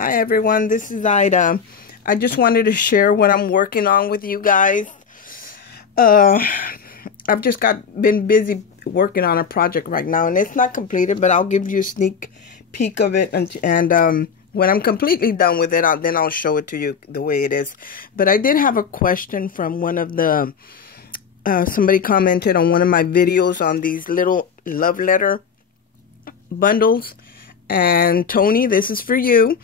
Hi everyone, this is Ida. I just wanted to share what I'm working on with you guys. I've just been busy working on a project right now, and it's not completed, but I'll give you a sneak peek of it, and when I'm completely done with it, I'll show it to you the way it is. But I did have a question from one of the somebody commented on one of my videos on these little love letter bundles, and Tony, this is for you.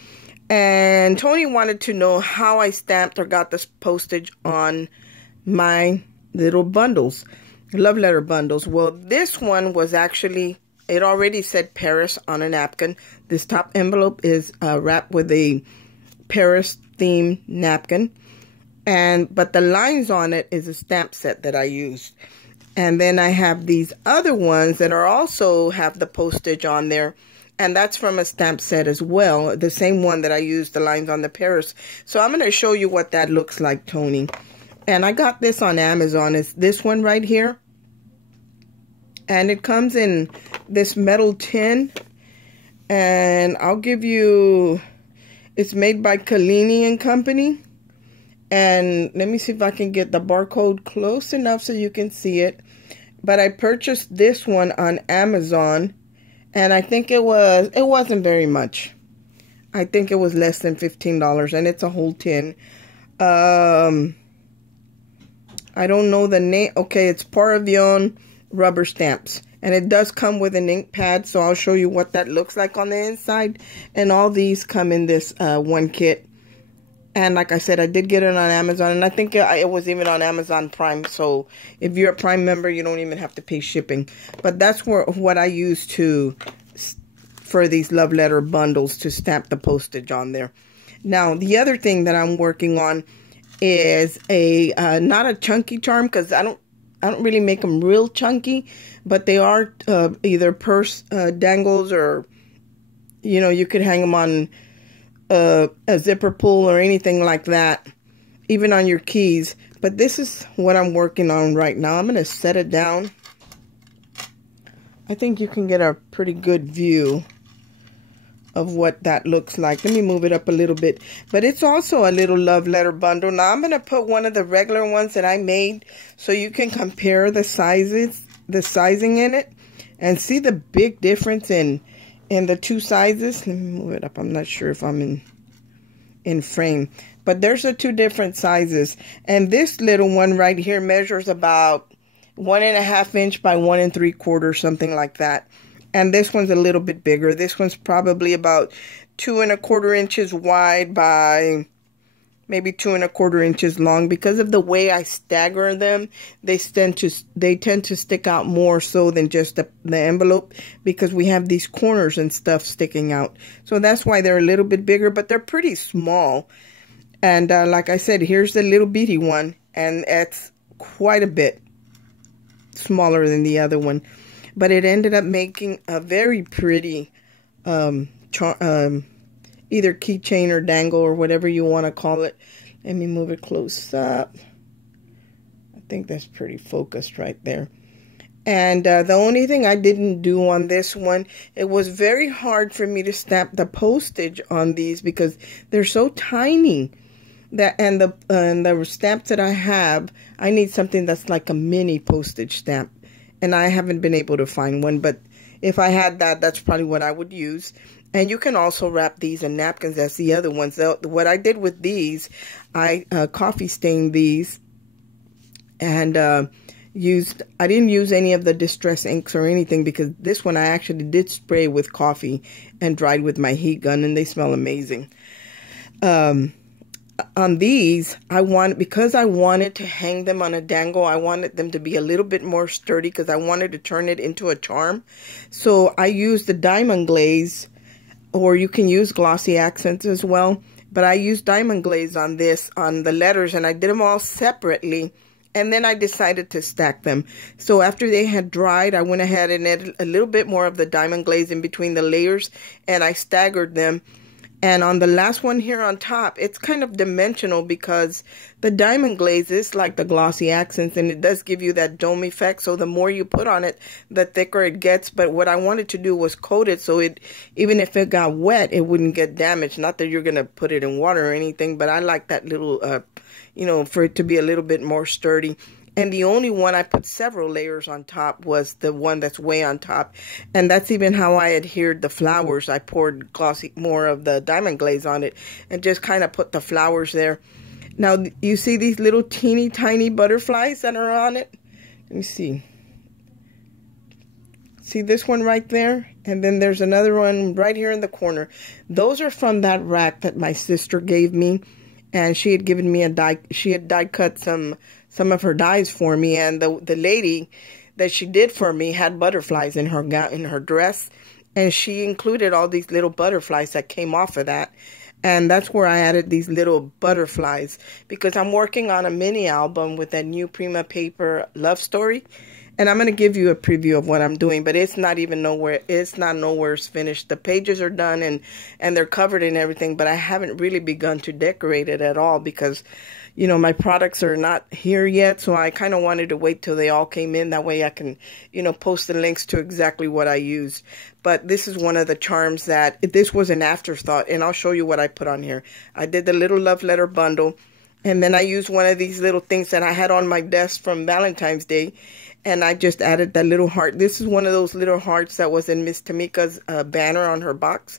And Tony wanted to know how I stamped or got this postage on my little bundles, love letter bundles. Well, this one was actually, it already said Paris on a napkin. This top envelope is wrapped with a Paris themed napkin, but the lines on it is a stamp set that I used. And then I have these other ones that are also have the postage on there. And that's from a stamp set as well. The same one that I used, the lines on the Paris. So I'm going to show you what that looks like, Tony. And I got this on Amazon. It's this one right here. And it comes in this metal tin. And I'll give you, it's made by Collini and Company. And let me see if I can get the barcode close enough so you can see it. But I purchased this one on Amazon. And I think it wasn't very much. I think it was less than $15, and it's a whole tin. I don't know the name. Okay, it's Paravion rubber stamps. And it does come with an ink pad, so I'll show you what that looks like on the inside. And all these come in this one kit. And like I said, I did get it on Amazon, and I think it was even on Amazon Prime. So if you're a Prime member, you don't even have to pay shipping. But that's what I use for these love letter bundles to stamp the postage on there. Now, the other thing that I'm working on is not a chunky charm, because I don't really make them real chunky, but they are either purse dangles, or you could hang them on a zipper pull or anything like that, even on your keys. But this is what I'm working on right now. I'm going to set it down. I think you can get a pretty good view of what that looks like. Let me move it up a little bit. But it's also a little love letter bundle. Now I'm going to put one of the regular ones that I made so you can compare the sizing in it, and see the big difference in the two sizes. Let me move it up. I'm not sure if I'm in frame, but there's the two different sizes. And this little one right here measures about 1.5 inch by 1 3/4, something like that. And this one's a little bit bigger. This one's probably about 2 1/4 inches wide by maybe 2 1/4 inches long. Because of the way I stagger them, they tend to stick out more so than just the envelope, because we have these corners and stuff sticking out. So that's why they're a little bit bigger, but they're pretty small. And like I said, here's the little bitty one, and it's quite a bit smaller than the other one. But it ended up making a very pretty either keychain or dangle or whatever you want to call it. Let me move it close up. I think that's pretty focused right there. And the only thing I didn't do on this one, it was very hard for me to stamp the postage on these because they're so tiny. And the stamps that I have, I need something that's like a mini postage stamp. And I haven't been able to find one, but if I had that, that's probably what I would use. And you can also wrap these in napkins as the other ones. What I did with these, I coffee stained these, and I didn't use any of the distress inks or anything, because this one I actually did spray with coffee and dried with my heat gun, and they smell amazing. On these, because I wanted to hang them on a dangle, I wanted them to be a little bit more sturdy, because I wanted to turn it into a charm. So I used the diamond glaze, or you can use glossy accents as well. But I used diamond glaze on the letters, and I did them all separately. And then I decided to stack them. So after they had dried, I went ahead and added a little bit more of the diamond glaze in between the layers, and I staggered them. And on the last one here on top, it's kind of dimensional because the diamond glaze is like the glossy accents, and it does give you that dome effect. So the more you put on it, the thicker it gets. But what I wanted to do was coat it so it, even if it got wet, it wouldn't get damaged. Not that you're going to put it in water or anything, but I like that little, you know, for it to be a little bit more sturdy. And the only one I put several layers on top was the one that's way on top. And that's even how I adhered the flowers. I poured glossy, more of the diamond glaze on it and just kind of put the flowers there. Now, you see these little teeny tiny butterflies that are on it? Let me see. See this one right there? And then there's another one right here in the corner. Those are from that rack that my sister gave me. And she had given me a die. She had die cut some of her dies for me, and the lady that she did for me had butterflies in her gown, in her dress, and she included all these little butterflies that came off of that. And that's where I added these little butterflies, because I'm working on a mini album with that new Prima paper love story. And I'm going to give you a preview of what I'm doing, but it's not even nowhere, it's not nowhere finished. The pages are done and they're covered and everything, but I haven't really begun to decorate it at all because, you know, my products are not here yet. So I kind of wanted to wait till they all came in. That way I can, you know, post the links to exactly what I used. But this is one of the charms that, this was an afterthought, and I'll show you what I put on here. I did the little love letter bundle, and then I used one of these little things that I had on my desk from Valentine's Day. And I just added that little heart. This is one of those little hearts that was in Miss Tamika's banner on her box.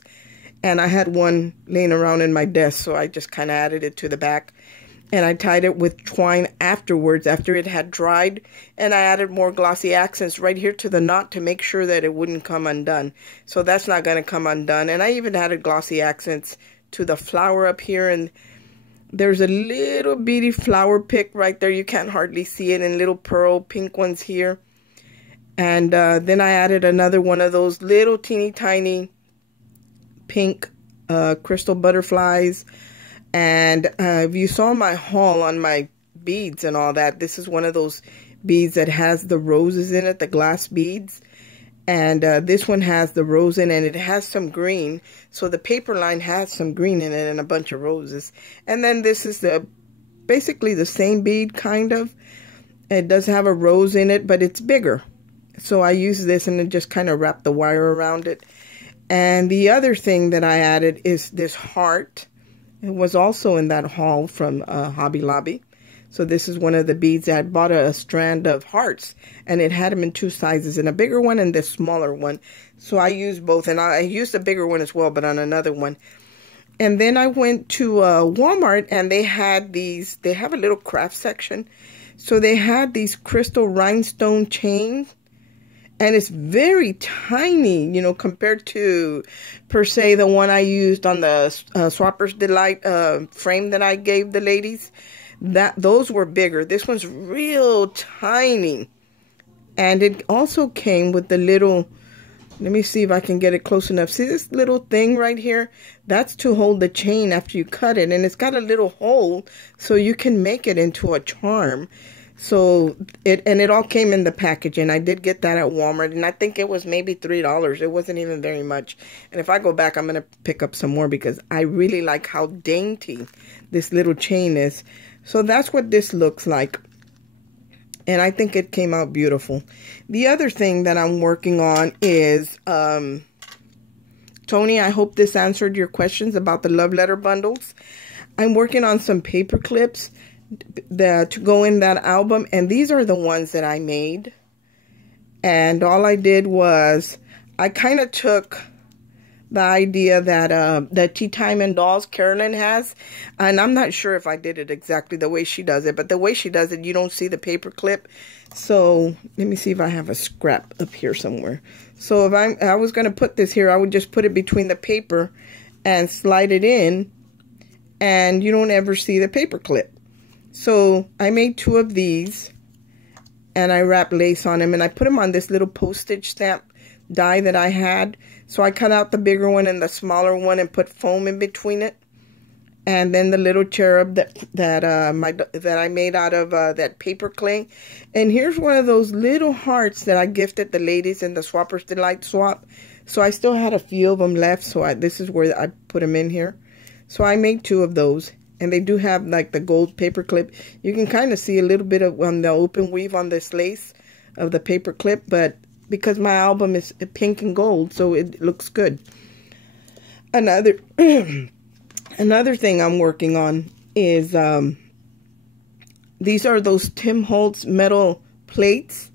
And I had one laying around in my desk, so I just kind of added it to the back. And I tied it with twine afterwards, after it had dried. And I added more glossy accents right here to the knot to make sure that it wouldn't come undone. So that's not going to come undone. And I even added glossy accents to the flower up here, and there's a little bitty flower pick right there. You can't hardly see it, and little pearl pink ones here. And then I added another one of those little teeny tiny pink crystal butterflies. And if you saw my haul on my beads and all that, this is one of those beads that has the roses in it, the glass beads. And this one has the rose in it, and it has some green. So the paper line has some green in it and a bunch of roses. And then this is basically the same bead, kind of. It does have a rose in it, but it's bigger. So I use this and then just kind of wrap the wire around it. And the other thing that I added is this heart. It was also in that haul from Hobby Lobby. So this is one of the beads. I bought a strand of hearts, and it had them in two sizes, and a bigger one and this smaller one. So I used both, and I used the bigger one as well, but on another one. And then I went to Walmart, and they had these, they have a little craft section. So they had these crystal rhinestone chains, and it's very tiny, you know, compared to, per se, the one I used on the Swapper's Delight frame that I gave the ladies. Those were bigger. This one's real tiny. And it also came with the little, let me see if I can get it close enough. See this little thing right here? That's to hold the chain after you cut it. And it's got a little hole so you can make it into a charm. So it all came in the package, and I did get that at Walmart, and I think it was maybe $3. It wasn't even very much. And if I go back, I'm going to pick up some more because I really like how dainty this little chain is. So that's what this looks like. And I think it came out beautiful. The other thing that I'm working on is, Tony, I hope this answered your questions about the love letter bundles. I'm working on some paper clips to go in that album. And these are the ones that I made. And all I did was, I kind of took the idea that Tea Time and Dolls Carolyn has, and I'm not sure if I did it exactly the way she does it, but the way she does it, you don't see the paper clip. So let me see if I have a scrap up here somewhere. So if I was going to put this here, I would just put it between the paper and slide it in, and you don't ever see the paper clip. So I made 2 of these, and I wrapped lace on them, and I put them on this little postage stamp die that I had. So I cut out the bigger one and the smaller one and put foam in between it. And then the little cherub that I made out of that paper clay. And here's one of those little hearts that I gifted the ladies in the Swapper's Delight swap. So I still had a few of them left, so this is where I put them in here. So I made 2 of those, and they do have like the gold paper clip. You can kind of see a little bit of on the open weave on this lace of the paper clip, but because my album is pink and gold, so it looks good. Another another thing I'm working on is these are those Tim Holtz metal plates.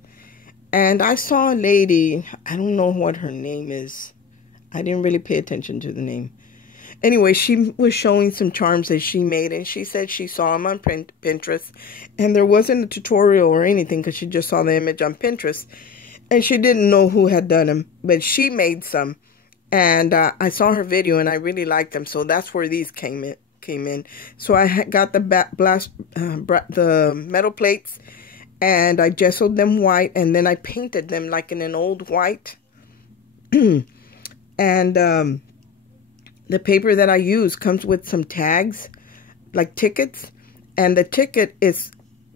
And I saw a lady, I don't know what her name is. I didn't really pay attention to the name. Anyway, she was showing some charms that she made, and she said she saw them on Pinterest. And there wasn't a tutorial or anything because she just saw the image on Pinterest. And she didn't know who had done them, but she made some. And I saw her video, and I really liked them. So that's where these came in. So I got the metal plates. And I gessoed them white, and then I painted them like in an old white. And the paper that I use comes with some tags, like tickets. And the ticket is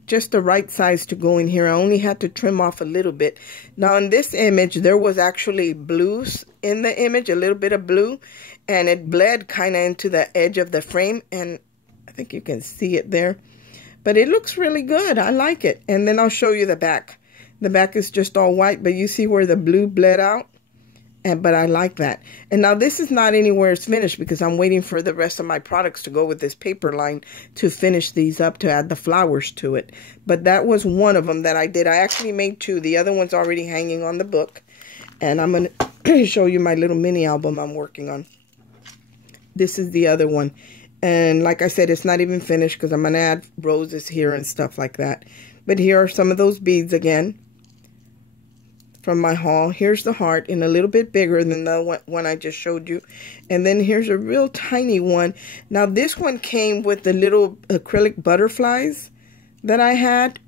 just the right size to go in here. I only had to trim off a little bit. Now, in this image, there was actually blues in the image, a little bit of blue. And it bled kind of into the edge of the frame. And I think you can see it there. But it looks really good. I like it. And then I'll show you the back. The back is just all white, but you see where the blue bled out? But I like that. And now this is not anywhere it's finished because I'm waiting for the rest of my products to go with this paper line to finish these up, to add the flowers to it. But that was one of them that I did. I actually made 2. The other one's already hanging on the book. And I'm going to show you my little mini album I'm working on. This is the other one. And like I said, it's not even finished because I'm going to add roses here and stuff like that. But here are some of those beads again from my haul. Here's the heart in a little bit bigger than the one I just showed you. And then here's a real tiny one. Now this one came with the little acrylic butterflies that I had.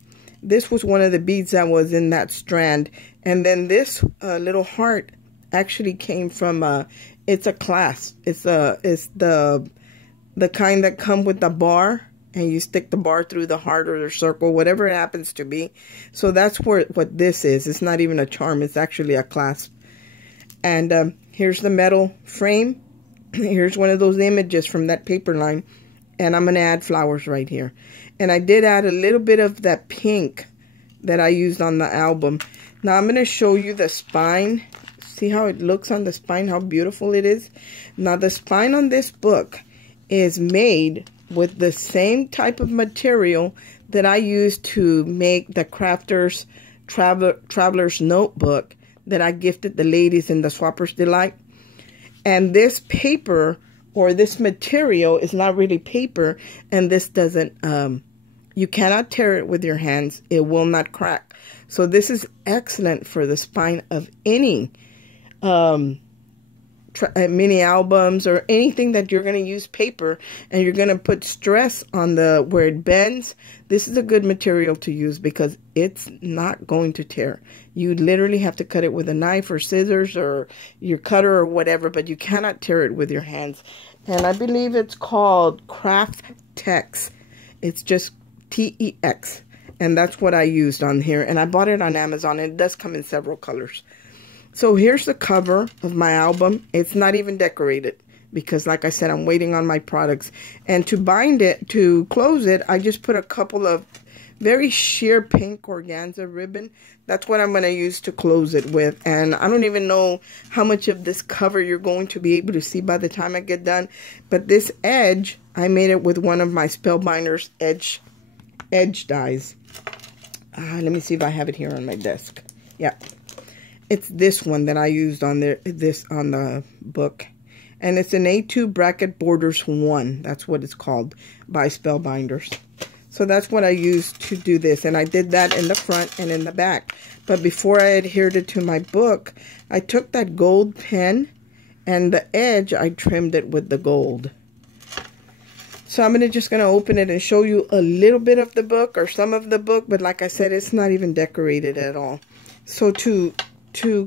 This was one of the beads that was in that strand. And then this little heart actually came from, it's a clasp. It's the kind that come with the bar, and you stick the bar through the heart or the circle, whatever it happens to be. So that's what this is. It's not even a charm. It's actually a clasp. And here's the metal frame. Here's one of those images from that paper line. And I'm going to add flowers right here. And I did add a little bit of that pink that I used on the album. Now I'm going to show you the spine. See how it looks on the spine, how beautiful it is? Now the spine on this book is made with the same type of material that I used to make the Crafter's Traveler's Notebook that I gifted the ladies in the Swapper's Delight. And this paper, or this material, is not really paper, and this doesn't, you cannot tear it with your hands. It will not crack. So this is excellent for the spine of any mini albums or anything that you're going to use paper and you're going to put stress on the where it bends. This is a good material to use because it's not going to tear. You literally have to cut it with a knife or scissors or your cutter or whatever, but you cannot tear it with your hands. And I believe it's called Craft Tex. It's just T-E-X. And that's what I used on here. And I bought it on Amazon. And it does come in several colors. So here's the cover of my album. It's not even decorated because, like I said, I'm waiting on my products. And to bind it, to close it, I just put a couple of very sheer pink organza ribbon. That's what I'm going to use to close it with. And I don't even know how much of this cover you're going to be able to see by the time I get done. But this edge, I made it with one of my Spellbinders edge dies. Let me see if I have it here on my desk. Yeah. It's this one that I used on the book. And it's an A2 Bracket Borders 1. That's what it's called by Spellbinders. So that's what I used to do this. And I did that in the front and in the back. But before I adhered it to my book, I took that gold pen and the edge, I trimmed it with the gold. So I'm just going to open it and show you a little bit of the book or some of the book. But like I said, it's not even decorated at all. So to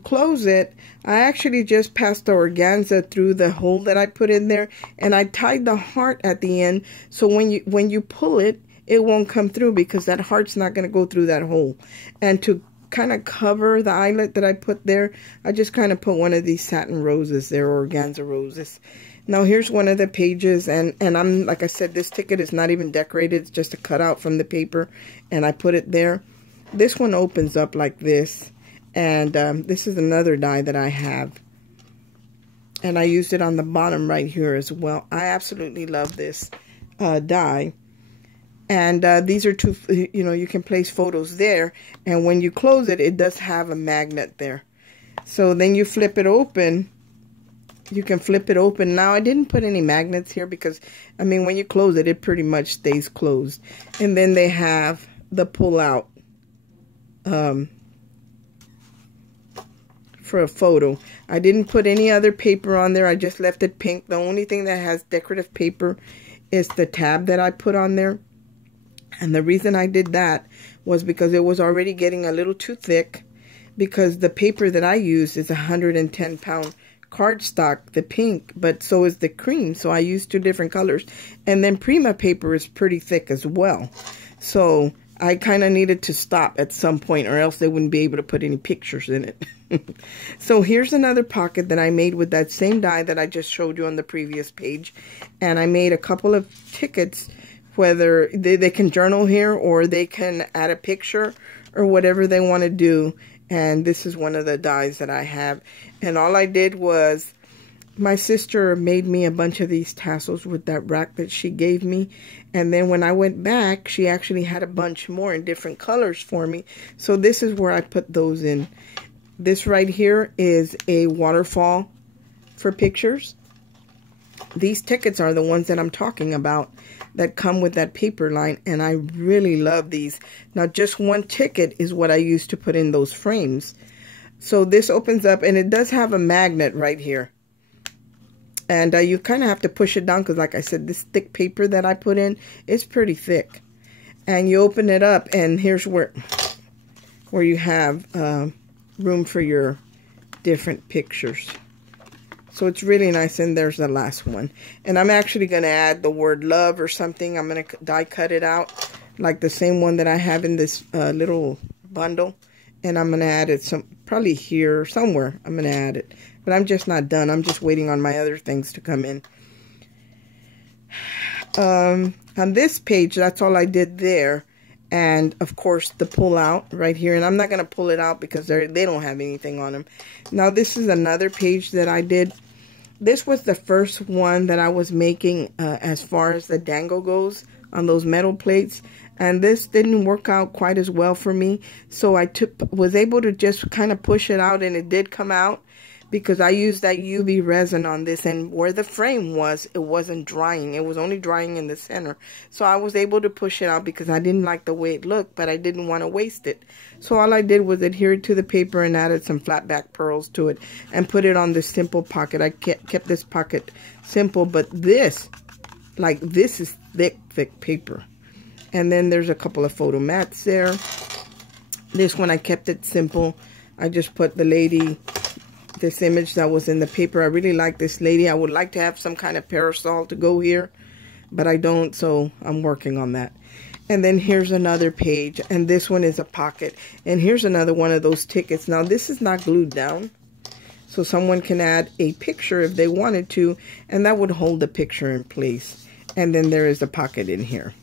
close it, I actually just passed the organza through the hole that I put in there, and I tied the heart at the end, so when you pull it, it won't come through because that heart's not going to go through that hole. And to kind of cover the eyelet that I put there, I just kind of put one of these satin roses there, organza roses. Now here's one of the pages, and I'm, like I said, this ticket is not even decorated. It's just a cutout from the paper, and I put it there. This one opens up like this, and this is another die that I have. And I used it on the bottom right here as well. I absolutely love this die. And these are two, you know, you can place photos there. And when you close it, it does have a magnet there. So then you flip it open. You can flip it open. Now, I didn't put any magnets here because, I mean, when you close it, it pretty much stays closed. And then they have the pull-out for a photo. I didn't put any other paper on there. I just left it pink. The only thing that has decorative paper is the tab that I put on there. And the reason I did that was because it was already getting a little too thick, because the paper that I use is 110-pound cardstock, the pink, but so is the cream. So I used 2 different colors. And then Prima paper is pretty thick as well. So I kind of needed to stop at some point, or else they wouldn't be able to put any pictures in it. So here's another pocket that I made with that same die that I just showed you on the previous page. And I made a couple of tickets, whether they can journal here or they can add a picture or whatever they want to do. And this is one of the dies that I have. And all I did was, my sister made me a bunch of these tassels with that rack that she gave me. And then when I went back, she actually had a bunch more in different colors for me. So this is where I put those in. This right here is a waterfall for pictures. These tickets are the ones that I'm talking about that come with that paper line, and I really love these. Now, just one ticket is what I used to put in those frames. So this opens up, and it does have a magnet right here. And you kind of have to push it down because, like I said, this thick paper that I put in is pretty thick. And you open it up, and here's where you have room for your different pictures. So it's really nice. And there's the last one. And I'm actually going to add the word love or something. I'm going to die cut it out like the same one that I have in this little bundle. And I'm going to add it probably here or somewhere. I'm going to add it. But I'm just not done. I'm just waiting on my other things to come in. On this page, that's all I did there. And, of course, the pull-out right here. And I'm not going to pull it out because they don't have anything on them. Now, this is another page that I did. This was the first one that I was making as far as the dangle goes on those metal plates. And this didn't work out quite as well for me. So I was able to just kind of push it out, and it did come out. Because I used that UV resin on this, and where the frame was, it wasn't drying. It was only drying in the center. So I was able to push it out because I didn't like the way it looked, but I didn't want to waste it. So all I did was adhere it to the paper and added some flat back pearls to it and put it on this simple pocket. I kept this pocket simple, but this is thick, thick paper. And then there's a couple of photo mats there. This one, I kept it simple. I just put the lady, this image that was in the paper. I really like this lady. I would like to have some kind of parasol to go here, but I don't, so I'm working on that. And then here's another page, and this one is a pocket. And here's another one of those tickets. Now, this is not glued down, so someone can add a picture if they wanted to, and that would hold the picture in place. And then there is a pocket in here.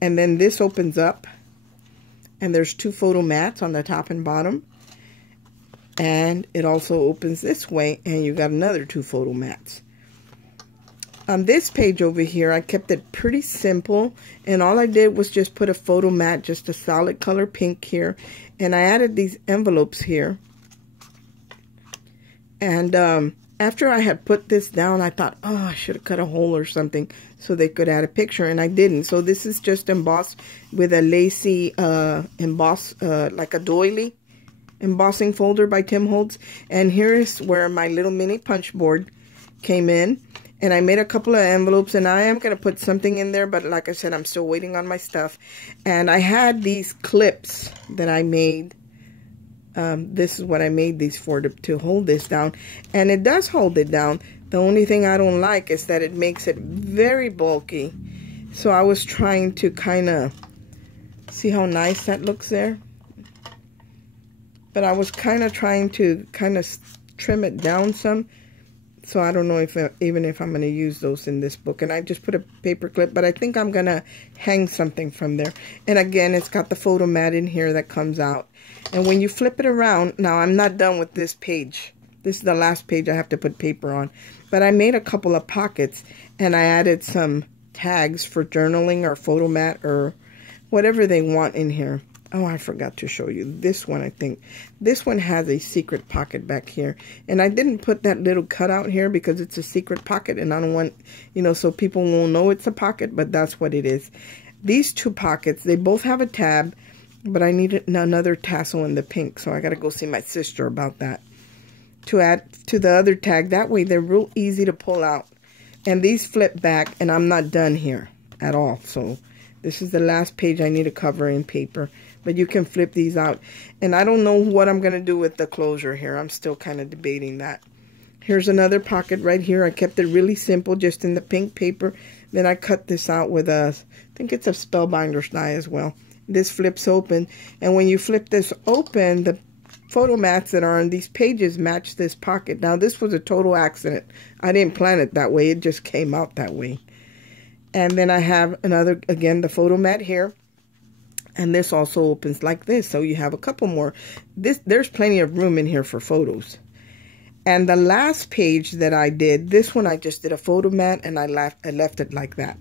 And then this opens up, and there's 2 photo mats on the top and bottom. And it also opens this way, and you got another 2 photo mats. On this page over here, I kept it pretty simple, and all I did was just put a photo mat, just a solid color pink here, and I added these envelopes here. And after I had put this down, I thought, oh, I should have cut a hole or something so they could add a picture, and I didn't. So this is just embossed with a lacy like a doily embossing folder by Tim Holtz. And here is where my little mini punch board came in, and I made a couple of envelopes, and I am going to put something in there, but like I said, I'm still waiting on my stuff. And I had these clips that I made. This is what I made these for, to hold this down, and it does hold it down. The only thing I don't like is that it makes it very bulky. So I was trying to kind of see how nice that looks there. but I was kind of trying to trim it down some. So I don't know if even if I'm going to use those in this book. And I just put a paper clip, but I think I'm going to hang something from there. And again, it's got the photo mat in here that comes out. And when you flip it around, now I'm not done with this page. This is the last page I have to put paper on. But I made a couple of pockets, and I added some tags for journaling or photo mat or whatever they want in here. Oh, I forgot to show you this one, I think. This one has a secret pocket back here. And I didn't put that little cutout here because it's a secret pocket. And I don't want, you know, so people won't know it's a pocket. But that's what it is. These two pockets, they both have a tab. But I needed another tassel in the pink. So I got to go see my sister about that. To add to the other tag. That way they're real easy to pull out. And these flip back. And I'm not done here at all. So this is the last page I need to cover in paper. But you can flip these out. And I don't know what I'm going to do with the closure here. I'm still kind of debating that. Here's another pocket right here. I kept it really simple, just in the pink paper. Then I cut this out with a, I think it's a Spellbinder's die as well. This flips open. And when you flip this open, the photo mats that are on these pages match this pocket. Now, this was a total accident. I didn't plan it that way. It just came out that way. And then I have another, again, the photo mat here. And this also opens like this, so you have a couple more. There's plenty of room in here for photos. And the last page that I did, this one I just did a photo mat, and I left it like that.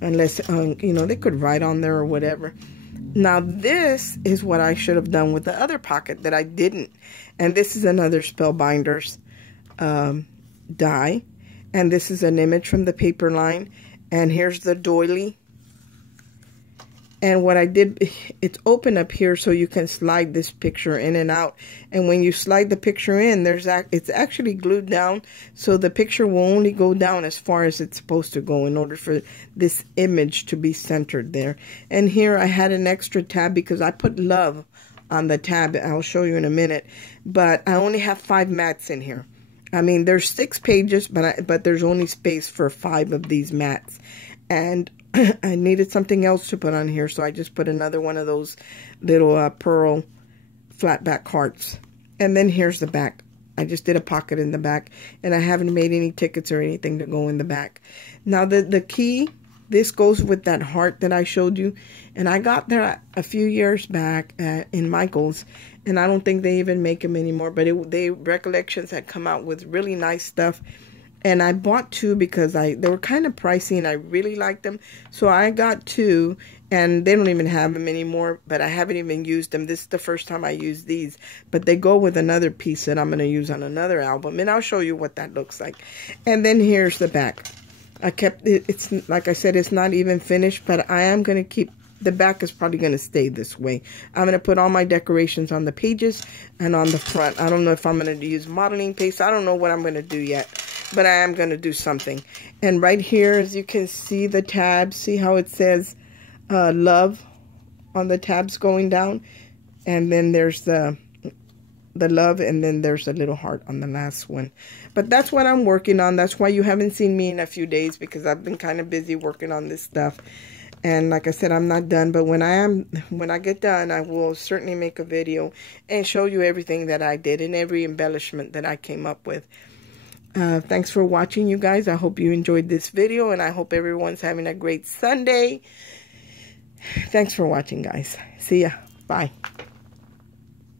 Unless, you know, they could write on there or whatever. Now, this is what I should have done with the other pocket that I didn't. And this is another Spellbinder's die. And this is an image from the paper line. And here's the doily. And what I did, it's open up here so you can slide this picture in and out. And when you slide the picture in, it's actually glued down. So the picture will only go down as far as it's supposed to go in order for this image to be centered there. And here I had an extra tab because I put love on the tab. I'll show you in a minute. But I only have 5 mats in here. I mean, there's 6 pages, but there's only space for 5 of these mats. And I needed something else to put on here, so I just put another one of those little pearl flat back hearts. And then here's the back. I just did a pocket in the back, and I haven't made any tickets or anything to go in the back. Now, the key, this goes with that heart that I showed you, and I got that a few years back in Michael's, and I don't think they even make them anymore, but Recollections had come out with really nice stuff. And I bought 2 because they were kind of pricey and I really liked them. So I got 2, and they don't even have them anymore, but I haven't even used them. This is the first time I used these. But they go with another piece that I'm going to use on another album, and I'll show you what that looks like. And then here's the back. I kept it, it's like I said, it's not even finished, but I am going to keep, the back is probably going to stay this way. I'm going to put all my decorations on the pages and on the front. I don't know if I'm going to use modeling paste. I don't know what I'm going to do yet. But I am going to do something. And right here, as you can see the tabs, see how it says love on the tabs going down? And then there's the love, and then there's a little heart on the last one. But that's what I'm working on. That's why you haven't seen me in a few days, because I've been kind of busy working on this stuff. And like I said, I'm not done. But when I get done, I will certainly make a video and show you everything that I did and every embellishment that I came up with. Thanks for watching, you guys. I hope you enjoyed this video, and I hope everyone's having a great Sunday. Thanks for watching, guys. See ya. Bye.